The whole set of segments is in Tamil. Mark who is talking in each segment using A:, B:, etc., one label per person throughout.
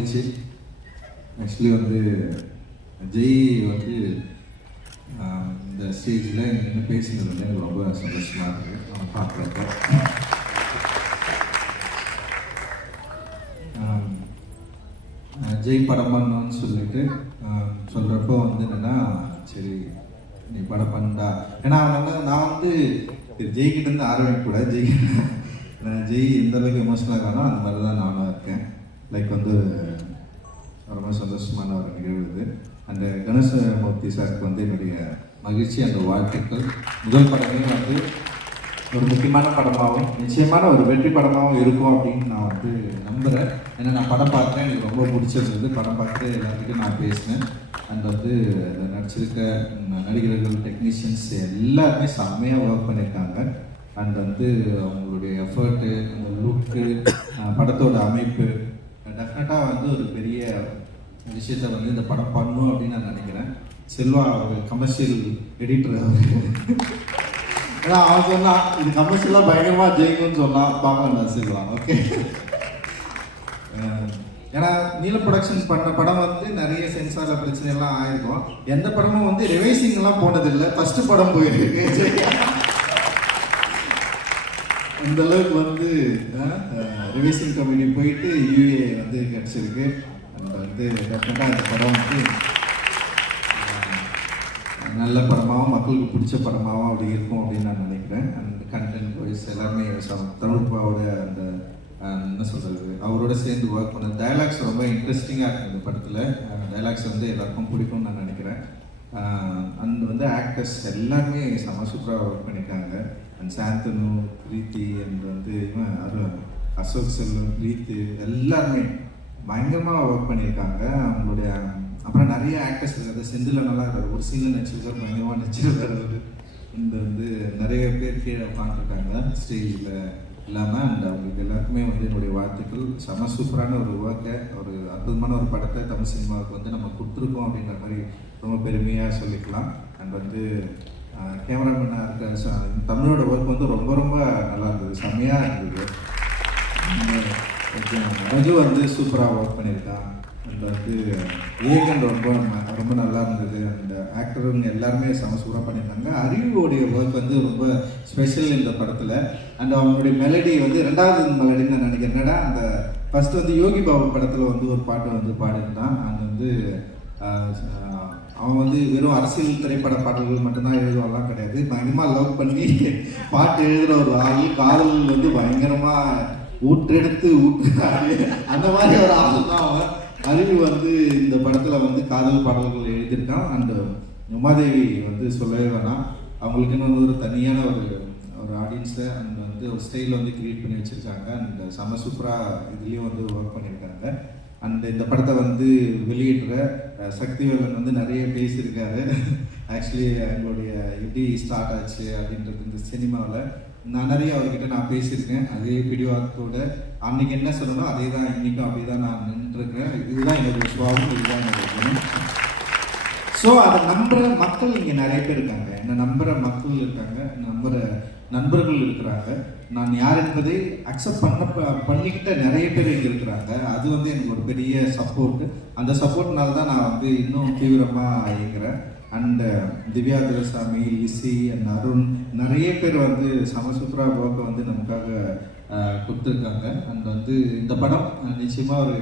A: தோணுச்சு ஆக்சுவலி வந்து ஜெய் வந்து இந்த ஸ்டேஜில் நின்று பேசினது வந்து எனக்கு ரொம்ப சந்தோஷமாக இருக்குது அவன் பார்க்குறப்ப. ஜெய் படம் பண்ணணும்னு சொல்லிட்டு சொல்கிறப்போ வந்து என்னென்னா சரி நீ படம் பண்ணா ஏன்னா அவன் வந்து நான் வந்து ஜெய்கிட்டேருந்து இருந்து ஆரம்பிக்க கூட ஜெய் நான் ஜெய் எந்த அளவுக்கு எமோஷனலாக இருக்கானோ அந்த மாதிரி தான் நானும் இருக்கேன். லைக் வந்து ரொம்ப சந்தோஷமான ஒரு நிகழ்வு இது. அந்த கணேசமூர்த்தி சாருக்கு வந்து என்னுடைய மகிழ்ச்சி அந்த வாழ்த்துக்கள். முதல் படமே வந்து ஒரு முக்கியமான படமாகவும் நிச்சயமான ஒரு வெற்றி படமாகவும் இருக்கும் அப்படின்னு நான் வந்து நம்புகிறேன் ஏன்னா நான் படம் பார்த்தேன். எனக்கு ரொம்ப பிடிச்சிருந்தது. படம் பார்த்து எல்லாத்துக்கும் நான் பேசினேன். அண்ட் வந்து அதில் நடிச்சிருக்க நடிகர்கள் டெக்னீஷியன்ஸ் எல்லாருமே செம்மையாக ஒர்க் பண்ணியிருக்காங்க. அண்ட் வந்து அவங்களுடைய எஃபர்ட்டு அந்த லுக்கு படத்தோட அமைப்பு டெஃபினட்டாக வந்து ஒரு பெரிய விஷயத்தை வந்து இந்த படம் பண்ணும் அப்படின்னு நான் நினைக்கிறேன். செல்வா அவர் கமர்ஷியல் எடிட்டர் ஏன்னா அவன் சொன்னான் இது கமர்ஷியலாக பயங்கரமாக ஜெயிக்கும்னு சொன்னான் பார்க்கலாம் ரசிக்கலாம் ஓகே ஏன்னா நீல ப்ரொடக்ஷன்ஸ் பண்ண படம் வந்து நிறைய சென்சார் பிரச்சனை எல்லாம் ஆயிருக்கும். எந்த படமும் வந்து ரிவைசிங் எல்லாம் போனதில்லை. ஃபர்ஸ்ட் படம் போயிருக்கு. இந்த அளவுக்கு வந்து ரிவைசிங் கம்பெனி போயிட்டு யூஏ வந்து கிடச்சிருக்கு. அண்ட் வந்து டெஃபினட்டாக இந்த படம் வந்து நல்ல படமாகவும் மக்களுக்கு பிடிச்ச படமாகவும் அப்படி இருக்கும் அப்படின்னு நான் நினைக்கிறேன். அண்ட் கண்டென்ட் வைஸ் எல்லாமே ச- தமிழ்ப்பாவோட அந்த என்ன சொல்கிறது அவரோட சேர்ந்து ஒர்க் பண்ண டயலாக்ஸ் ரொம்ப இன்ட்ரெஸ்டிங்காக இருக்குது இந்த படத்தில். டயலாக்ஸ் வந்து எல்லாருக்கும் பிடிக்கும்னு நான் நினைக்கிறேன். அண்ட் வந்து ஆக்டர்ஸ் எல்லாருமே செம சூப்பராக ஒர்க் பண்ணியிருக்காங்க. அண்ட் சாந்தனு பிரீத்தி அண்ட் வந்து இவன் அருண் அசோக் செல்வம் பிரீத்து எல்லாருமே பயங்கரமாக ஒர்க் பண்ணியிருக்காங்க. அவங்களுடைய அப்புறம் நிறைய ஆக்டர்ஸ் இருக்காது செந்தில் நல்லா இருக்காரு. ஒரு சீனில் நடிச்சிருக்காரு பயங்கரமாக நடிச்சிருக்காரு அவர். இந்த வந்து நிறைய பேர் கீழே உட்காந்துருக்காங்க ஸ்டேஜில் இல்லாமல் அண்ட் அவங்களுக்கு எல்லாருக்குமே வந்து என்னுடைய வாழ்த்துக்கள். செம சூப்பரான ஒரு ஒர்க்கை ஒரு அற்புதமான ஒரு படத்தை தமிழ் சினிமாவுக்கு வந்து நம்ம கொடுத்துருக்கோம் அப்படின்ற மாதிரி ரொம்ப பெருமையாக சொல்லிக்கலாம். அண்ட் வந்து கேமராமேனாக இருக்க தமிழோட ஒர்க் வந்து ரொம்ப ரொம்ப நல்லா இருந்தது. செம்மையாக இருந்தது. கொஞ்சம் ரஜு வந்து சூப்பராக ஒர்க் பண்ணியிருக்கான் அண்ட் வந்து ஏகன் ரொம்ப ரொம்ப நல்லா இருந்தது. அந்த ஆக்டருங்க எல்லாருமே செம சூப்பராக பண்ணியிருந்தாங்க. அறிவுடைய ஒர்க் வந்து ரொம்ப ஸ்பெஷல் இந்த படத்தில். அண்ட் அவங்களுடைய மெலடி வந்து ரெண்டாவது மெலடின்னு நான் நினைக்கிறேன். என்னடா அந்த ஃபஸ்ட்டு வந்து யோகி பாபு படத்தில் வந்து ஒரு பாட்டு வந்து பாடிருந்தான் அங்கே வந்து அவன் வந்து வெறும் அரசியல் திரைப்பட பாடல்கள் மட்டும்தான் எழுதுவாலாம் கிடையாது. பயங்கரமாக லவ் பண்ணி பாட்டு எழுதுகிற ஒரு ஆள் காதல் வந்து பயங்கரமாக ஊற்றெடுத்து ஊற்று அந்த மாதிரி ஒரு ஆள் தான் அவன். அறிவு வந்து இந்த படத்தில் வந்து காதல் பாடல்கள் எழுதியிருக்கான். அந்த உமாதேவி வந்து சொல்லவே வேணாம். அவங்களுக்குன்னு ஒரு தனியான ஒரு ஒரு ஆடியன்ஸை அண்ட் வந்து ஒரு ஸ்டைல் வந்து கிரியேட் பண்ணி வச்சுருக்காங்க. அண்ட் செம சூப்பராக இதுலேயும் வந்து ஒர்க் பண்ணியிருக்காங்க. அந்த இந்த படத்தை வந்து வெளியிடுற சக்திவேலன் வந்து நிறைய பேசியிருக்காரு. ஆக்சுவலி எங்களுடைய எப்படி ஸ்டார்ட் ஆச்சு அப்படின்றது இந்த சினிமாவில் நான் நிறைய அவர்கிட்ட நான் பேசியிருக்கேன். அதே பிடிவாக்கத்தோட அன்னைக்கு என்ன சொல்லணும் அதே தான் இன்றைக்கும் அப்படி தான் நான் நின்றுருக்கேன் இதுதான் என்னுடைய சுவாபம் இதுதான் என்னுடைய குணம் ஸோ அதை நம்புகிற மக்கள் இங்கே நிறைய பேர் இருக்காங்க. என்னை நம்புகிற மக்கள் இருக்காங்க. நம்புகிற நண்பர்கள் இருக்கிறாங்க. நான் யார் என்பதை அக்செப்ட் பண்ண பண்ணிக்கிட்ட நிறைய பேர் இங்கே இருக்கிறாங்க. அது வந்து எனக்கு ஒரு பெரிய சப்போர்ட் அந்த சப்போர்ட்னால தான் நான் வந்து இன்னும் தீவிரமாக இயங்குகிறேன் and uh, Divya Duraisamy Lissy and Arun நிறைய பேர் வந்து சமசூத்ரா ஒர்க்கை வந்து நமக்காக கொடுத்துருக்காங்க. அண்ட் வந்து இந்த படம் நிச்சயமாக ஒரு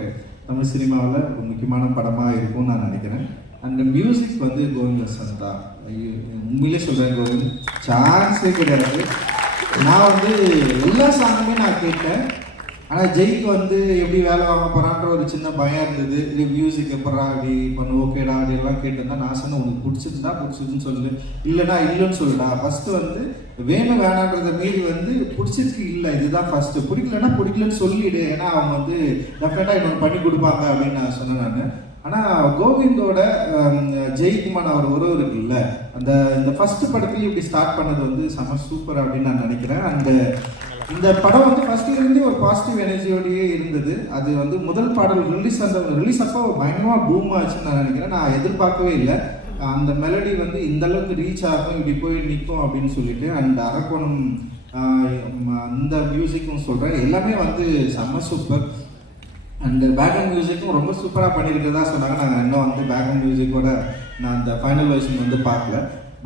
A: தமிழ் சினிமாவில் ஒரு முக்கியமான படமாக இருக்கும்னு நான் நினைக்கிறேன். அந்த மியூசிக் வந்து கோவிந்த வசந்த் தான் ஐயோ, உண்மையிலே சொல்கிறேன் கோவிந்த். சான்ஸே கிடையாது. நான் வந்து எல்லா சாங்குமே நான் கேட்டேன். ஆனால் ஜெய்க்கு வந்து எப்படி வேலை வாங்க போகிறான்ற ஒரு சின்ன பயம் இருந்தது. இது மியூசிக் எப்படா அப்படி பண்ணு ஓகேடா அப்படிலாம் கேட்டிருந்தா நான் சொன்னேன் உனக்கு பிடிச்சிருந்தா பிடிச்சிருக்குன்னு சொல்லு. இல்லைனா இல்லைன்னு சொல்லுடா. ஃபஸ்ட்டு வந்து வேணும் வேணான்றத மீறி வந்து பிடிச்சிருக்கு இல்லை. இதுதான் ஃபஸ்ட்டு பிடிக்கலன்னா பிடிக்கலன்னு சொல்லிடு. ஏன்னா அவங்க வந்து டெஃபினட்டாக இன்னொன்று பண்ணி கொடுப்பாங்க அப்படின்னு நான் சொன்னேன் நான். ஆனால் கோவிந்தோட ஜெயக்குமார் அவர் உறவு இருக்குல்ல அந்த இந்த ஃபர்ஸ்ட் படத்துலையும் இப்படி ஸ்டார்ட் பண்ணது வந்து செம சூப்பர் அப்படின்னு நான் நினைக்கிறேன். அந்த இந்த படம் வந்து ஃபர்ஸ்ட்ல இருந்தே ஒரு பாசிட்டிவ் எனர்ஜியோடயே இருந்தது. அது வந்து முதல் பாடல் ரிலீஸ் அந்த ரிலீஸ் அப்போ பயங்கரமா பூம் ஆச்சுன்னு நான் நினைக்கிறேன். நான் எதிர்பார்க்கவே இல்லை. அந்த மெலடி வந்து இந்த அளவுக்கு ரீச் ஆகும் இப்படி போய் நிற்கும் அப்படின்னு சொல்லிட்டு அண்ட் அரக்கோணம் அந்த மியூசிக்கும் சொல்கிறேன் எல்லாமே வந்து செம்ம சூப்பர் அண்ட் பேக்ரவுண்ட் மியூசிக்கும் ரொம்ப சூப்பராக பண்ணியிருக்கிறதா சொன்னாங்க. நாங்கள் இன்னும் வந்து பேக்ரவுண்ட் மியூசிக்கோட நான் அந்த ஃபைனல் வெர்ஷன் வந்து பார்க்கல.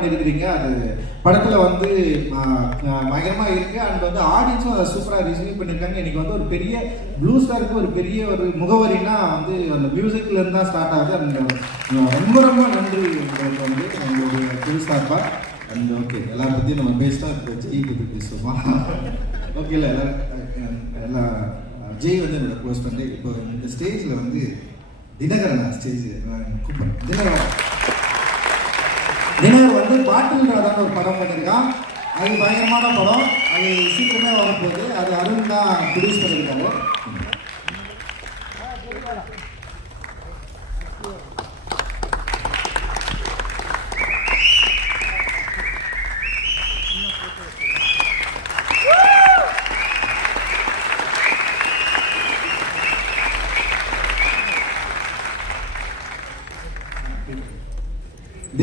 A: பண்ணியிருக்கிறீங்க அது படத்தில் வந்து பயங்கரமாக இருக்குது அண்ட் வந்து ஆடியன்ஸும் அதை சூப்பராக ரிசீவ் பண்ணியிருக்காங்க எனக்கு வந்து ஒரு பெரிய ப்ளூ ஸ்டாருக்கு ஒரு பெரிய ஒரு முகவரினா வந்து அந்த மியூசிக்ல இருந்தால் தான் ஸ்டார்ட் ஆகுது. அந்த ரொம்ப ரொம்ப நன்றி உங்களுக்கு வந்து உங்களுடைய புது சார்பாக அண்ட் ஓகே எல்லாரும் பற்றியும் நம்ம பேசினா இப்போ ஜெய் பற்றி பேசுவோமா? ஓகே இல்லை எல்லாரும் எல்லா ஜெய் வந்து என்னோட க்ளோஸ் பண்ணி இப்போ இந்த ஸ்டேஜில் வந்து தினகரன் ஸ்டேஜ் கூப்பிட்றேன் தினகரன். தினகர் வந்து பாட்டுன்றதான ஒரு படம் பண்ணியிருக்கான். அது பயங்கரமான படம். அது சீக்கிரமே வரப்போகுது. அது அருண் தான் ப்ரொடியூஸ் பண்ணியிருக்காரு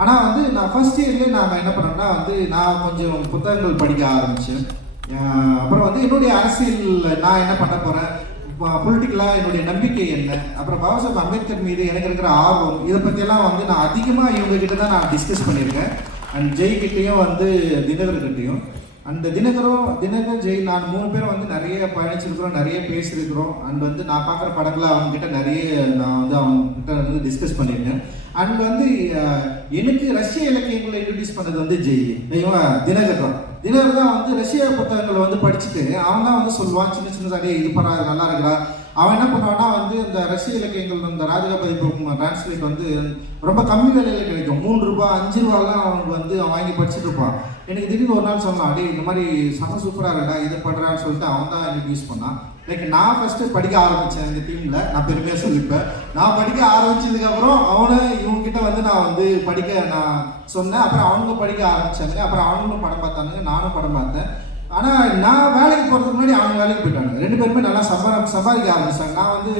A: ஆனால் வந்து நான் ஃபர்ஸ்ட் இயர்லேயே நான் என்ன பண்ணேன்னா வந்து நான் கொஞ்சம் புத்தகங்கள் படிக்க ஆரம்பித்தேன் அப்புறம் வந்து என்னுடைய அரசியல் நான் என்ன பண்ண போகிறேன் பொலிட்டிக்கலாக என்னுடைய நம்பிக்கை என்ன? அப்புறம் பாபா சாஹேப் அம்பேத்கர் மீது எனக்கு இருக்கிற ஆர்வம் இதை பற்றியெல்லாம் வந்து நான் அதிகமாக இவங்ககிட்ட தான் நான் டிஸ்கஸ் பண்ணியிருக்கேன். அண்ட் ஜெய்கிட்டையும் வந்து தினகர்கிட்டையும் கிட்டேயும். அண்ட் தினகரும் தினகர் ஜெய் நான் மூணு பேரும் வந்து நிறைய பயணிச்சிருக்கிறோம் நிறைய பேசியிருக்கிறோம். அண்ட் வந்து நான் பார்க்குற படங்களை அவங்ககிட்ட நிறைய நான் வந்து அவங்ககிட்ட வந்து டிஸ்கஸ் பண்ணியிருக்கேன். அண்ட் வந்து எனக்கு ரஷ்ய இலக்கியங்களை இன்ட்ரடியூஸ் பண்ணது வந்து ஜெய். இவன் தினகர் தான் தினகர் தான் வந்து ரஷ்ய புத்தகங்களை வந்து படிச்சுட்டு அவன் தான் வந்து சொல்லுவான் சின்ன சின்னதாக இது பண்ணா நல்லா இருக்கா அவன் என்ன பண்ணுவான்னா வந்து இந்த ரஷ்ய இலக்கியங்கள் இந்த ராஜகா பதிப்பு டிரான்ஸ்லேட் வந்து ரொம்ப கம்மி விலையில கிடைக்கும். மூணு ரூபாய் அஞ்சு ரூபாலாம் அவனுக்கு வந்து அவன் வாங்கி படிச்சுட்டு இருப்பான். எனக்கு திடீர்னு ஒரு நாள் சொன்னான் அடி இந்த மாதிரி செம சூப்பராக இருக்கா இது பண்ணுறான்னு சொல்லிட்டு அவன் தான் எனக்கு யூஸ் பண்ணான். லைக் நான் ஃபர்ஸ்ட் படிக்க ஆரம்பித்தேன் இந்த டீமில் நான் பெருமையாக சொல்லிப்பேன். நான் படிக்க ஆரம்பிச்சதுக்கப்புறம் அவனை இவங்ககிட்ட வந்து நான் வந்து படிக்க நான் சொன்னேன். அப்புறம் அவனுங்க படிக்க ஆரம்பித்தாங்க அப்புறம் அவனுங்களும் படம் பார்த்தானுங்க நானும் படம் பார்த்தேன். ஆனால் நான் வேலைக்கு போகிறதுக்கு முன்னாடி அவங்க வேலைக்கு போயிட்டாங்க. ரெண்டு பேருமே நல்லா சம்பா சம்பாதிக்க ஆரம்பிச்சாங்க. நான் வந்து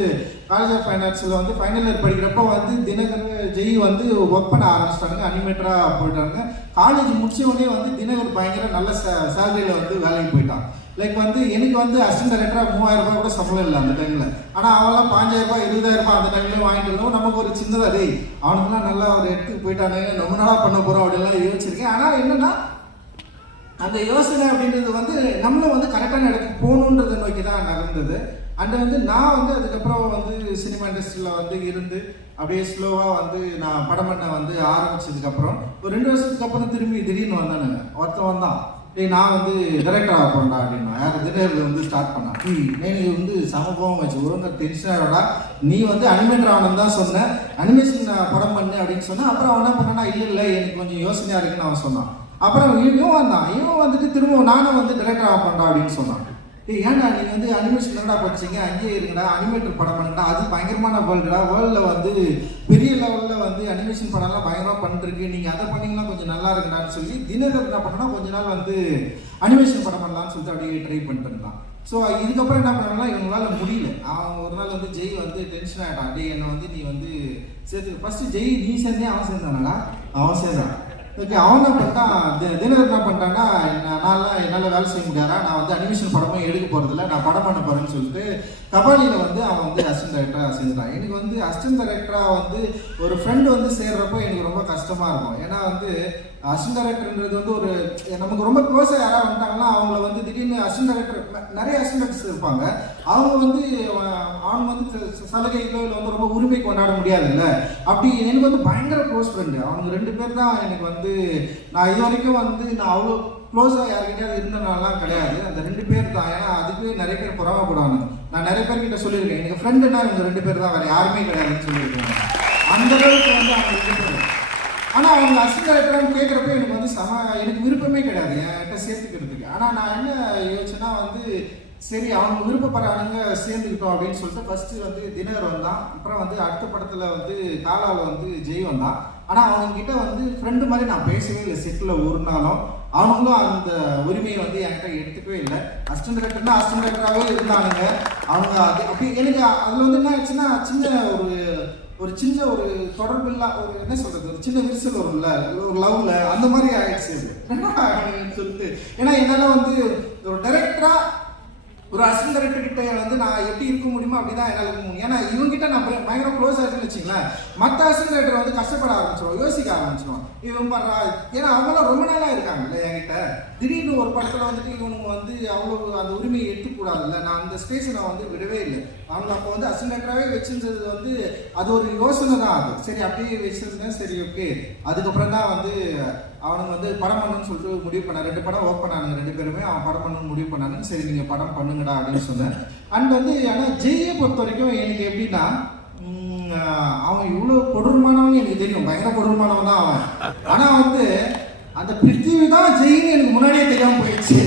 A: காலேஜ் ஆஃப் ஃபைனான்ஸில் வந்து ஃபைனல் இயர் படிக்கிறப்போ வந்து தினகர் ஜெய் வந்து ஒர்க் பண்ண ஆரம்பிச்சிட்டாங்க. அனிமேட்டராக போயிட்டாங்க. காலேஜ் முடிச்ச உடனே வந்து தினகர் பயங்கர நல்ல சேலரியில் வந்து வேலைக்கு போயிட்டான். லைக் வந்து எனக்கு வந்து அசிஸ்டன்ட் டைரக்டராக மூவாயிரம் ரூபாய் கூட சம்பளம் இல்லை அந்த டைமில் ஆனால் அவெல்லாம் பாஞ்சாயிரம் ரூபாய் இருபதாயிரம் ரூபாய் அந்த டைம்ல வாங்கிட்டு இருந்தோம் நமக்கு ஒரு சின்னதாக டேய் அவனுக்குலாம் நல்லா ஒரு இடத்துக்கு போயிட்டானே ரொம்ப நாளாக பண்ண போகிறோம் அப்படின்லாம் யோசிச்சிருக்கேன். ஆனால் என்னன்னா அந்த யோசனை அப்படின்றது வந்து நம்மளும் வந்து கரெக்டான இடத்துக்கு போகணுன்றதை நோக்கி தான் நகர்ந்தது அண்ட் வந்து நான் வந்து அதுக்கப்புறம் வந்து சினிமா இண்டஸ்ட்ரியில் வந்து இருந்து அப்படியே ஸ்லோவாக வந்து நான் படம் பண்ண வந்து ஆரம்பிச்சதுக்கப்புறம் ஒரு ரெண்டு வருஷத்துக்கு அப்புறம் திரும்பி திடீர்னு வந்தானுங்க ஒருத்தன் வந்தான். டேய் நான் வந்து டைரக்டர் ஆக போறேன்டா அப்படின்னா யார் திடீர்னு வந்து ஸ்டார்ட் பண்ணான் ம் நீ வந்து சமபவம் வச்சு ஒழுங்கா டென்ஷன் நீ வந்து அனிமேட்டர் ஆகணும் தான் சொன்ன அனிமேஷன் படம் பண்ணு அப்படின்னு சொன்னேன். அப்புறம் அவன் என்ன பண்ணனா இல்லை இல்லை எனக்கு கொஞ்சம் யோசனையாக இருக்குன்னு அவன் சொன்னான். அப்புறம் இவன் வந்தான். இவன் வந்துட்டு திரும்ப நானும் வந்து டிரெக்டர் ஆஃப் பண்ணுறான் அப்படின்னு சொன்னான். ஏ ஏன்டா நீங்கள் வந்து அனிமேஷன் என்னடா படிச்சீங்க? அங்கேயே இருங்கடா அனிமேட்டர் படம் பண்ணுடா அது பயங்கரமான வேர்ல்டுடா வேர்ல்டில் வந்து பெரிய லெவலில் வந்து அனிமேஷன் படம்லாம் பயங்கரமாக பண்ணிருக்கு நீங்கள் அதை பண்ணிங்கன்னா கொஞ்சம் நல்லா இருக்குடான்னு சொல்லி தினகர் என்ன பண்ணனா கொஞ்ச நாள் வந்து அனிமேஷன் படம் பண்ணலாம்னு சொல்லிட்டு அப்படியே ட்ரை பண்ணிட்டு இருந்தான். ஸோ இதுக்கப்புறம் என்ன பண்ணாங்கன்னா இவங்களால முடியல. அவன் ஒரு நாள் வந்து ஜெய் வந்து டென்ஷன் ஆகிட்டான் டேய் என்னை வந்து நீ வந்து சேர்த்து ஃபர்ஸ்ட் ஜெய் நீ சேர்ந்தே அவன் சேர்ந்தானடா? அவன் சேர்ந்தான். ஓகே அவன் என்ன பண்ணிட்டான் தி- என்ன பண்ணிட்டான்னா நான்லாம் என்னால் வேலை செய்ய முடியாதா? நான் வந்து அனிமேஷன் படமும் எடுக்க போகிறதில்ல நான் படம் பண்ண போகிறேன்னு சொல்லிட்டு கபாலியில் வந்து அவன் வந்து அசிஸ்டன்ட் டைரக்டராக செஞ்சுட்டான் எனக்கு வந்து அசிஸ்டன்ட் டைரக்டராக வந்து ஒரு ஃப்ரெண்டு வந்து சேர்றப்போ எனக்கு ரொம்ப கஷ்டமாக இருக்கும். ஏன்னா வந்து அசிஸ்டன்ட் டைரக்டர்ன்றது வந்து ஒரு நமக்கு ரொம்ப க்ளோஸாக யாராவது வந்துட்டாங்கன்னா அவங்கள வந்து திடீர்னு அசிஸ்டன்ட் டைரக்டர் நிறைய அசிஸ்டன்ட்ஸ் இருப்பாங்க. அவங்க வந்து ஆண் வந்து ச- சலுகைகளோ இல்லை வந்து ரொம்ப உரிமை கொண்டாட முடியாதுல்ல. அப்படி எனக்கு வந்து பயங்கர க்ளோஸ் ஃப்ரெண்டு அவங்க ரெண்டு பேர் தான் எனக்கு வந்து நான் இது வரைக்கும் வந்து நான் அவ்வளோ க்ளோஸாக யார்கிட்டயாவது இருந்தனாலாம் கிடையாது. அந்த ரெண்டு பேர் தான். ஏன்னா அதுக்கு நிறைய பேர் பொறாமப்படுவாங்க. நான் நிறைய பேர்கிட்ட சொல்லியிருக்கேன். எனக்கு ஃப்ரெண்டுனா இவங்க ரெண்டு பேர் தான். வேறு யாருமே கிடையாதுன்னு சொல்லியிருக்கேன் அந்த அளவுக்கு வந்து அவங்க ஆனால் அவங்க அசிஸ்டன்ட் டைரக்டர்னு கேட்குறப்ப எனக்கு வந்து சம எனக்கு விருப்பமே கிடையாது. என்கிட்ட சேர்த்துக்கிறதுக்கு. ஆனால் நான் என்ன யோசிச்சேன்னா வந்து சரி அவங்க விருப்பப்படுறானுங்க சேர்ந்துக்கிட்டோம் அப்படின்னு சொல்லிட்டு ஃபஸ்ட்டு வந்து தினகர் வந்தான். அப்புறம் வந்து அடுத்த படத்தில் வந்து காலாவில் வந்து ஜெய் வந்தான். ஆனால் அவங்ககிட்ட வந்து ஃப்ரெண்டு மாதிரி நான் பேசவே இல்லை. செட்டில் ஒரு நாளும் அவங்களும் அந்த உரிமையை வந்து என்கிட்ட எடுத்துக்கவே இல்லை. அசிஸ்டன்ட் டைரக்டர்னா அசிஸ்டன்ட் டைரக்டராகவே இருந்தானுங்க. அவங்க அது அப்படி எனக்கு அதில் வந்து என்ன ஆச்சுன்னா சின்ன ஒரு ஒரு சின்ன ஒரு தொடர்பு இல்லா ஒரு என்ன சொல்றது ஒரு சின்ன விரிசல் வரும்ல ஒரு லவ்ல அந்த மாதிரி ஆயிடுச்சு சொல்லிட்டு. ஏன்னா என்னால வந்து ஒரு டைரக்டரா ஒரு அசிஸ்டன்ட் கிட்ட வந்து நான் எப்படி இருக்க முடியுமோ அப்படிதான் என்னால் இருக்க முடியும். ஏன்னா இவங்கிட்ட நான் பயங்கர க்ளோஸ் ஆயிருக்குன்னு வச்சுங்களேன் மற்ற அசிஸ்டன்ட் வந்து கஷ்டப்பட ஆரம்பிச்சிடும் யோசிக்க ஆரம்பிச்சிடும் இவன் பண்றா ஏன்னா அவங்களாம் ரொம்ப நாளாக இருக்காங்கல்ல என்கிட்ட. திடீர்னு ஒரு படத்தில் வந்துட்டு இவனுங்க வந்து அவ்வளோ அந்த உரிமையை எடுத்துக்கூடாதுல்ல நான் அந்த ஸ்பேஸை நான் வந்து விடவே இல்லை. அவங்க அப்போ வந்து அசிஸ்டன்ட் வச்சிருந்தது வந்து அது ஒரு யோசனை தான் அது. சரி அப்படியே வச்சிருந்தேன் சரி ஓகே அதுக்கப்புறம் தான் வந்து அவனுக்கு வந்து படம் பண்ணுன்னு சொல்லிட்டு முடிவு பண்ண ரெண்டு படம் ஒர்க் பண்ணானுங்க ரெண்டு பேருமே அவன் படம் பண்ணணும்னு முடிவு பண்ணானுங்க சரி நீங்க படம் பண்ணுங்கடா அப்படின்னு சொன்னேன் அண்ட் வந்து ஆனால் ஜெயை பொறுத்த வரைக்கும் எனக்கு எப்படின்னா அவன் இவ்வளோ கொடூரமானவன் எனக்கு தெரியும். பயங்கர கொடூரமானவன் தான் அவன். ஆனால் வந்து அந்த பிருத்திவி தான் ஜெயின்னு எனக்கு முன்னாடியே தெரியாம போயிடுச்சு.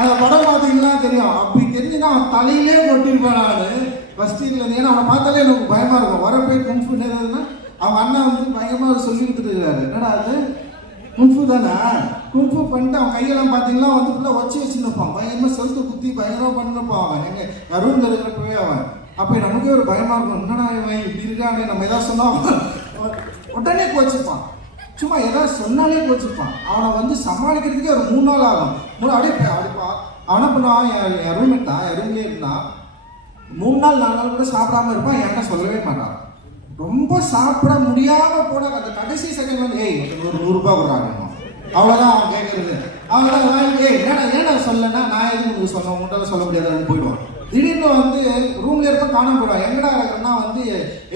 A: அந்த படம் பார்த்தீங்கன்னா தெரியும். அப்படி தெரிஞ்சுன்னா அவன் தலையிலே கொட்டிருப்பான் நான் ஃபர்ஸ்ட் இயர்ல ஏன்னா அவனை பார்த்தாலே எனக்கு பயமா இருக்கும். வர போய் கும்ஃபு ஏதாவதுன்னா அவன் அண்ணா வந்து பயங்கரமா சொல்லி கொடுத்துட்டு இருக்காரு. என்னடா அது? கும்ஃபு தானே? கும்ஃபு பண்ணிட்டு அவன் கையெல்லாம் பார்த்தீங்கன்னா வந்து ஃபுல்லாக வச்சு வச்சுருப்பான் பயங்கரமாக செலுத்து குத்தி பயங்கரமாக பண்ணிருப்பான் அவன். எங்கள் ரூம்ல இருக்கிறப்பவே அவன். அப்போ நமக்கே ஒரு பயமா இருக்கும். என்னடா இவன் இப்படி இருக்கானே? நம்ம எதாவது சொன்னால் உடனே கோச்சிப்பான். சும்மா எதாவது சொன்னாலே கோச்சிப்பான். அவனை வந்து சமாளிக்கிறதுக்கே ஒரு மூணு நாள் ஆகும். மூணு அப்படியே ப- அவனை பண்ணுவான்? என் என் ரூம்மேட் தான் என் ரூம்லேயே இருந்தான். மூணு நாள் நாலு நாள் கூட சாப்பிடாம இருப்பான். என்கிட்ட சொல்லவே மாட்டான். ரொம்ப சாப்பிட முடியாம போன அந்த கடைசி செகண்ட் வந்து ஏய் ஒரு நூறுரூபா கொடுறாங்க அவ்வளோதான் அவன் கேட்கறது அவ்வளோதான் வாங்கி ஏய் ஏன்னா ஏன்னா சொல்லனா நான் எதுவும் உங்களுக்கு சொன்னேன் உங்கள்கிட்ட சொல்ல முடியாது? போயிடுவான். திடீர்னு வந்து ரூம்ல இருக்க காணாம போயிடுவான். எங்கடா இருக்கிறன்னா வந்து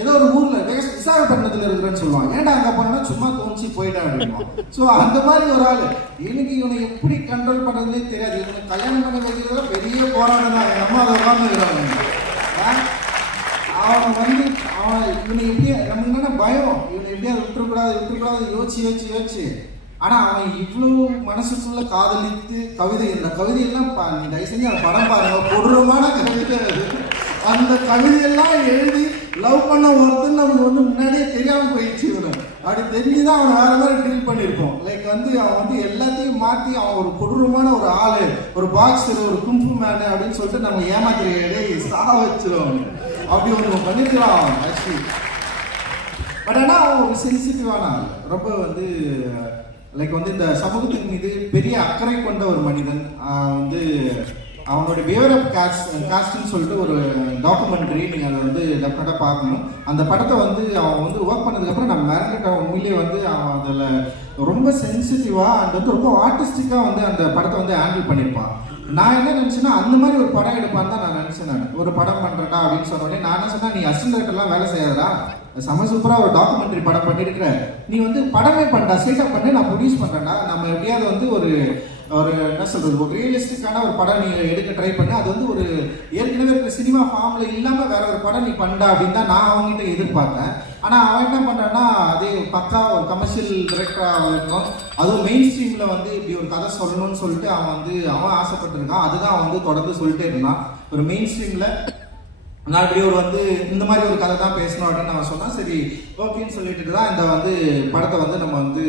A: ஏதோ ஒரு ஊர்ல விசாகப்பட்டினத்துல இருக்கிறேன்னு சொல்லுவாங்க. ஏன்டா அங்க போனா சும்மா தோணுச்சு போயிட்டேன் அப்படின்வான் ஸோ அந்த மாதிரி ஒரு ஆள். எனக்கு இவனை எப்படி கண்ட்ரோல் பண்றதுன்னே தெரியாது. இவனை கல்யாணம் பண்ண வைக்கிறதுல பெரிய போராட்டம் தான் எங்க அம்மா அதை உட்காந்துக்கிறாங்க அவன் வந்து அவன் இவனை எப்படி நமக்கு என்ன பயம். இவனை எப்படியாவது விட்டுறக்கூடாது விட்டுறக்கூடாது யோசிச்சு யோசிச்சு யோசிச்சு. ஆனால் அவன் இவ்வளோ மனசுக்குள்ள காதலித்து கவிதை இந்த கவிதையெல்லாம் பா நீ தயவு செஞ்சு அந்த படம் பாருங்க கொடூரமான கவிதை. அது. அந்த கவிதையெல்லாம் எழுதி லவ் பண்ண ஒருத்தன் நம்ம வந்து முன்னாடியே தெரியாமல் போயிடுச்சு இவனை. அப்படி தெரிஞ்சுதான் அவன் வேற மாதிரி டீல் பண்ணியிருக்கோம். லைக் வந்து அவன் வந்து எல்லாத்தையும் மாற்றி அவன் ஒரு கொடூரமான ஒரு ஆள் ஒரு பாக்ஸர் ஒரு கும்பு மேனு அப்படின்னு சொல்லிட்டு நம்ம ஏமாத்திரையே சாக வச்சிருவோம் அப்படி ஒன்று பண்ணிருக்கிறான் ஆக்சுவலி பட் ஆனால் அவன் ஒரு சென்சிட்டிவான ஆள் ரொம்ப வந்து லைக் வந்து இந்த சமூகத்தின் மீது பெரிய அக்கறை கொண்ட ஒரு மனிதன் வந்து அவனோட பியர் ஆஃப் காஸ்ட் காஸ்ட்னு சொல்லிட்டு ஒரு டாக்குமெண்ட்ரி நீங்கள் அதை வந்து டெஃபினட்டாக பார்க்கணும். அந்த படத்தை வந்து அவன் வந்து ஒர்க் பண்ணதுக்கப்புறம் நான் மிரண்டுட்டேன் உண்மையிலேயே வந்து அவன் அதில் ரொம்ப சென்சிட்டிவாக அண்ட் வந்து ரொம்ப ஆர்டிஸ்டிக்காக வந்து அந்த படத்தை வந்து ஹேண்டில் பண்ணியிருப்பான். நான் என்ன நினச்சேன்னா அந்த மாதிரி ஒரு படம் எடுப்பான்னு தான் நான் நினச்சேன் நான். ஒரு படம் பண்ணுறேன்டா அப்படின்னு சொன்ன உடனே நான் என்ன சொன்னா நீ அசிஸ்டன்ட் வேலை செய்யாதடா. செம சூப்பரா ஒரு டாக்குமெண்ட்ரி படம் பண்ணிருக்கிற. நீ வந்து படமே பண்ணா ஸ்ட்ரெயிட்டா பண்ணி நான் ப்ரொடியூஸ் பண்றேன்டா. நம்ம எப்படியாவது வந்து ஒரு ஒரு என்ன சொல்றது ஒரு ரியலிஸ்டிக்கான ஒரு படம் நீங்கள் எடுக்க ட்ரை பண்ண. அது வந்து ஒரு ஏற்கனவே இருக்கிற சினிமா ஃபார்ம்ல இல்லாம வேற ஒரு படம் நீ பண்ணா அப்படின்னு தான் நான் அவங்ககிட்ட எதிர்பார்த்தேன். ஆனா அவன் என்ன பண்றான்னா அதே பக்கா ஒரு கமர்ஷியல் டிரெக்டரா இருக்கும் அதுவும் மெயின் ஸ்ட்ரீம்ல வந்து இப்படி ஒரு கதை சொல்லணும்னு சொல்லிட்டு அவன் வந்து அவன் ஆசைப்பட்டிருக்கான். அதுதான் அவன் வந்து தொடர்ந்து சொல்லிட்டே இருந்தான். ஒரு மெயின் ஸ்ட்ரீம்ல நான் இப்படி ஒரு வந்து இந்த மாதிரி ஒரு கதை தான் பேசணும் அப்படின்னு நான் சொன்னேன் சரி ஓகேன்னு சொல்லிட்டு தான் இந்த வந்து படத்தை வந்து நம்ம வந்து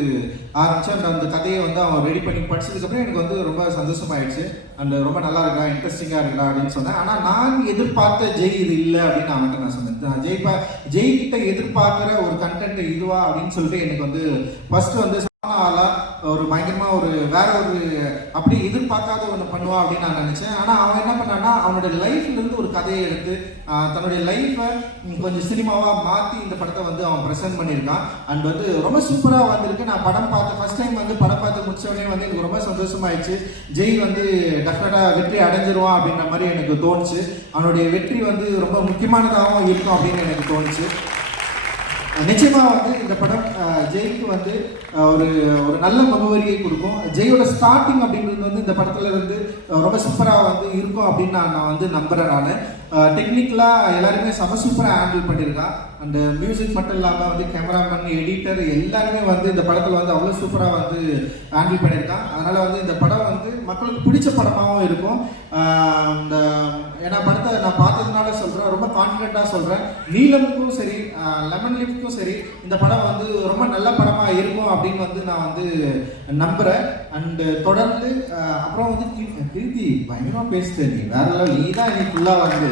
A: ஆரம்பிச்சோம். அந்த அந்த கதையை வந்து அவன் ரெடி பண்ணி படிச்சதுக்கப்புறம் எனக்கு வந்து ரொம்ப சந்தோஷமாயிடுச்சு. அண்ட் ரொம்ப நல்லா இருக்கா இன்ட்ரெஸ்டிங்காக இருக்கா அப்படின்னு சொன்னேன். ஆனால் நான் எதிர்பார்த்த ஜெய் இது இல்லை அப்படின்னு அவன்கிட்ட நான் சொன்னேன். நான் ஜெய் பா ஜெய் கிட்ட எதிர்பார்க்குற ஒரு கண்டென்ட் இதுவா அப்படின்னு சொல்லிட்டு எனக்கு வந்து ஃபர்ஸ்ட் வந்து ஆளா ஒரு பயங்கரமா ஒரு வேற ஒரு அப்படி எதிர்பார்க்காத ஒன்று பண்ணுவான் அப்படின்னு நான் நினைச்சேன். ஆனா அவன் என்ன பண்ணான்னா அவனோட லைஃப்ல இருந்து ஒரு கதையை எடுத்து தன்னுடைய லைஃப்பை கொஞ்சம் சினிமாவா மாத்தி இந்த படத்தை வந்து அவன் ப்ரெசென்ட் பண்ணியிருக்கான். அண்ட் வந்து ரொம்ப சூப்பரா வந்திருக்கு. நான் படம் பார்த்த ஃபர்ஸ்ட் டைம் வந்து படம் பார்த்து முடிச்சவனே வந்து எனக்கு ரொம்ப சந்தோஷமாயிடுச்சு. ஜெய் வந்து டெஃபினட்டா வெற்றி அடைஞ்சிருவான் அப்படின்ற மாதிரி எனக்கு தோணுச்சு. அவனுடைய வெற்றி வந்து ரொம்ப முக்கியமானதாகவும் இருக்கும் அப்படின்னு எனக்கு தோணுச்சு. நிச்சயமாக வந்து இந்த படம் ஜெய்க்கு வந்து ஒரு ஒரு நல்ல முகவரியை கொடுக்கும். ஜெயோட ஸ்டார்டிங் அப்படின்றது வந்து இந்த படத்துல இருந்து ரொம்ப சூப்பராக வந்து இருக்கும் அப்படின்னு நான் நான் வந்து நம்புறேன் நான். டெக்னிக்கலாக எல்லாருமே செம சூப்பராக ஹேண்டில் பண்ணியிருக்கா. அந்த மியூசிக் மட்டும் இல்லாமல் வந்து கேமராமேன் எடிட்டர் எல்லாருமே வந்து இந்த படத்தில் வந்து அவ்வளோ சூப்பராக வந்து ஹேண்டில் பண்ணியிருக்கான் அதனால் வந்து இந்த படம் வந்து மக்களுக்கு பிடிச்ச படமாகவும் இருக்கும். இந்த ஏன்னா படத்தை நான் பார்த்ததுனால சொல்கிறேன் ரொம்ப கான்ஃபிடென்ட்டா சொல்கிறேன் நீலமுக்கும் சரி லெமன் லிப்க்கும் சரி இந்த படம் வந்து ரொம்ப நல்ல படமாக இருக்கும் அப்படின்னு வந்து நான் வந்து நம்புகிறேன் அண்டு uh, தொடர்ந்து uh, அப்புறம் வந்து கீ- கீர்த்தி பயங்கரமா நீ வேற லெவல் நீ தான் இன்னைக்கு ஃபுல்லாக வந்து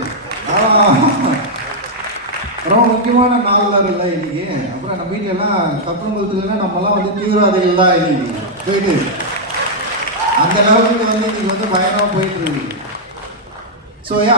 A: ஆஹ். ரொம்ப முக்கியமான நாளில் இல்லை இன்னைக்கு. அப்புறம் நம்ம வீட்டிலலாம் கப்பல் நம்மலாம் வந்து தீவிரவாதிகள் தான் இன்னைக்கு. போயிட்டு அந்த லெவலுக்கு வந்து இன்னைக்கு வந்து பயங்கரமாக போயிட்டு இருக்கு. ஸோ யா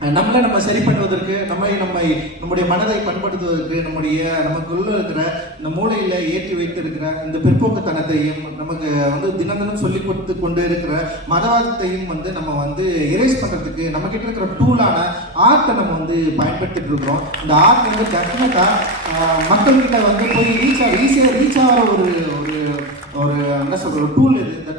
A: நம்மளை நம்ம சரி பண்ணுவதற்கு நம்மை நம்மை நம்முடைய மனதை பண்படுத்துவதற்கு நம்முடைய நமக்குள்ள இருக்கிற இந்த மூளையில ஏற்றி வைத்து இருக்கிற இந்த பிற்போக்குத்தனத்தையும் நமக்கு வந்து தினம் தினம் சொல்லி கொடுத்து கொண்டு இருக்கிற மதவாதத்தையும் வந்து நம்ம வந்து எரேஸ் பண்றதுக்கு நம்ம கிட்ட இருக்கிற டூலான ஆர்ட்டை நம்ம வந்து பயன்படுத்திட்டு இருக்கிறோம். இந்த ஆர்ட் வந்து டெஃபினட்டா மக்கள்கிட்ட வந்து போய் ரீச் ஆக ஈஸியாக ரீச் ஆகிற ஒரு ஒரு ஒரு என்ன சொல்ற ஒரு டூல் இது.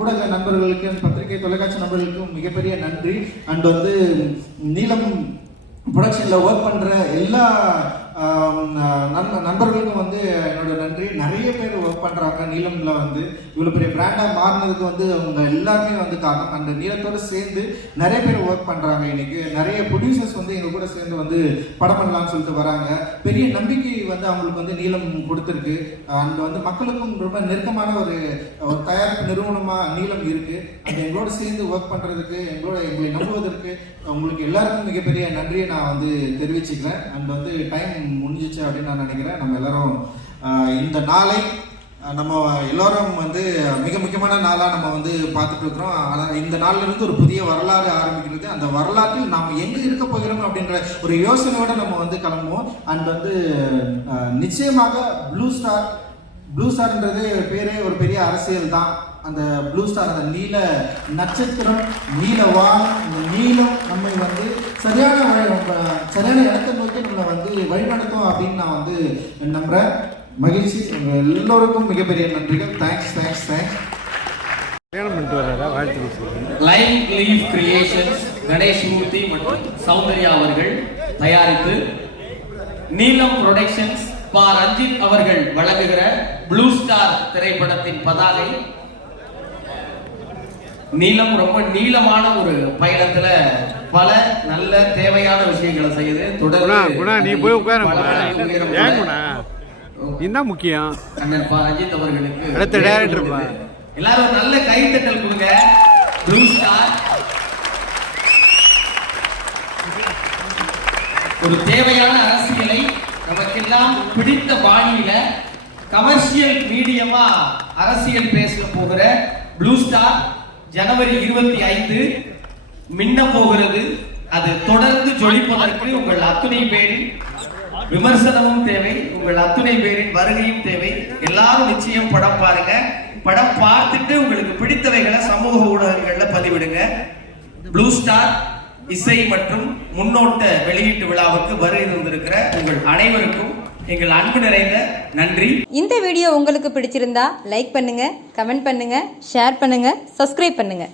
A: ஊடக நண்பர்களுக்கு பத்திரிகை தொலைக்காட்சி நண்பர்களுக்கும் மிகப்பெரிய நன்றி. அண்ட் வந்து நீளம் ப்ரொடக்ஷனில் ஒர்க் பண்ணுற எல்லா நண் நண்ப- நண்பர்களுக்கும் வந்து என்னோட நன்றி. நிறைய பேர் ஒர்க் பண்ணுறாங்க நீலம்ல வந்து. இவ்வளோ பெரிய பிராண்டாக மாறினதுக்கு வந்து அவங்க எல்லாருமே வந்து காரணம். அந்த நீளத்தோடு சேர்ந்து நிறைய பேர் ஒர்க் பண்ணுறாங்க இன்னைக்கு. நிறைய ப்ரொடியூசர்ஸ் வந்து எங்கள் கூட சேர்ந்து வந்து படம் பண்ணலாம்னு சொல்லிட்டு வராங்க. பெரிய நம்பிக்கை வந்து அவங்களுக்கு வந்து நீளம் கொடுத்துருக்கு. அண்ட் வந்து மக்களுக்கும் ரொம்ப நெருக்கமான ஒரு ஒரு தயாரிப்பு நிறுவனமாக நீளம் இருக்குது அந்த எங்களோட சேர்ந்து ஒர்க் பண்ணுறதுக்கு எங்களோட எங்களை நம்புவதற்கு உங்களுக்கு எல்லாருக்கும் மிகப்பெரிய நன்றியை நான் வந்து தெரிவிச்சுக்கிறேன். அண்ட் வந்து டைம் முடிஞ்சிச்சு அப்படின்னு நான் நினைக்கிறேன். நம்ம எல்லாரும் இந்த நாளை நம்ம எல்லோரும் வந்து மிக முக்கியமான நாளாக நம்ம வந்து பார்த்துட்டு இருக்கிறோம். ஆனால் இந்த நாளிலிருந்து ஒரு புதிய வரலாறு ஆரம்பிக்கிறது. அந்த வரலாற்றில் நாம் எங்கே இருக்க போகிறோம் அப்படின்ற ஒரு யோசனையோட நம்ம வந்து கிளம்புவோம். அண்ட் வந்து நிச்சயமாக ப்ளூ ஸ்டார் ப்ளூ ஸ்டார்ன்றது பேரே ஒரு பெரிய அரசியல் தான். அந்த ப்ளூ ஸ்டார் அந்த நீல நட்சத்திரம் நீல வானம் இந்த நீலம் நம்மை வந்து சரியான அஹ் சரியான இடத்தை நோக்கி நம்மளை வந்து வழிநடத்தும் அப்படின்னு நான் வந்து நம்புறேன். மகிழ்ச்சி. எல்லோருக்கும் மிகப்பெரிய நன்றிகள். தேங்க்ஸ் தேங்க்ஸ் தேங்க்ஸ்
B: கல்யாணம் பண்ணிட்டு வர்றாரா வாழ்த்து
C: line leaf creations Ganesh Murthy மற்றும் சௌந்தர்யா அவர்கள் தயாரித்து நீலம் புரொடக்ஷன்ஸ் பா. ரஞ்சித் அவர்கள் வழங்குகிற ப்ளூ ஸ்டார் திரைப்படத்தின் பதாகை. நீலம் ரொம்ப நீளமான ஒரு பயணத்துல பல நல்ல தேவையான விஷயங்களை செய்யுது.
B: குணா நீ போய் உட்கார முக்கியம்?
C: அண்ணன் பா ரஞ்சித் அவர்களுக்கு
B: அடுத்த.
C: எல்லாரும் நல்ல கைத்தட்டல் கொடுங்க. ப்ளூ ஸ்டார் ஒரு தேவையான அரசியலை நமக்கெல்லாம் பிடித்த பாணியில கமர்ஷியல் மீடியமா அரசியல் பேச போகிற ப்ளூ ஸ்டார் ஜனவரி இருபத்தி ஐந்து மின்ன போகிறது அது தொடர்ந்து ஜொலிப்பதற்கு உங்கள் அத்துணை பேரின் விமர்சனமும் தேவை உங்கள் அத்துணை பேரின் வருகையும் தேவை. எல்லாரும் நிச்சயம் படம் பாருங்க. படம் பார்த்துட்டு உங்களுக்கு பிடித்தவைகளை சமூக ஊடகங்கள்ல பதிவிடுங்க. ப்ளூ ஸ்டார் இசை மற்றும் முன்னோட்ட வெளியீட்டு விழாவுக்கு வருகை தந்திருக்கிற உங்கள் அனைவருக்கும் எங்கள் அன்பு நிறைந்த நன்றி.
D: இந்த வீடியோ உங்களுக்கு பிடிச்சிருந்தா லைக் பண்ணுங்க கமெண்ட் பண்ணுங்க ஷேர் பண்ணுங்க சப்ஸ்கிரைப் பண்ணுங்க.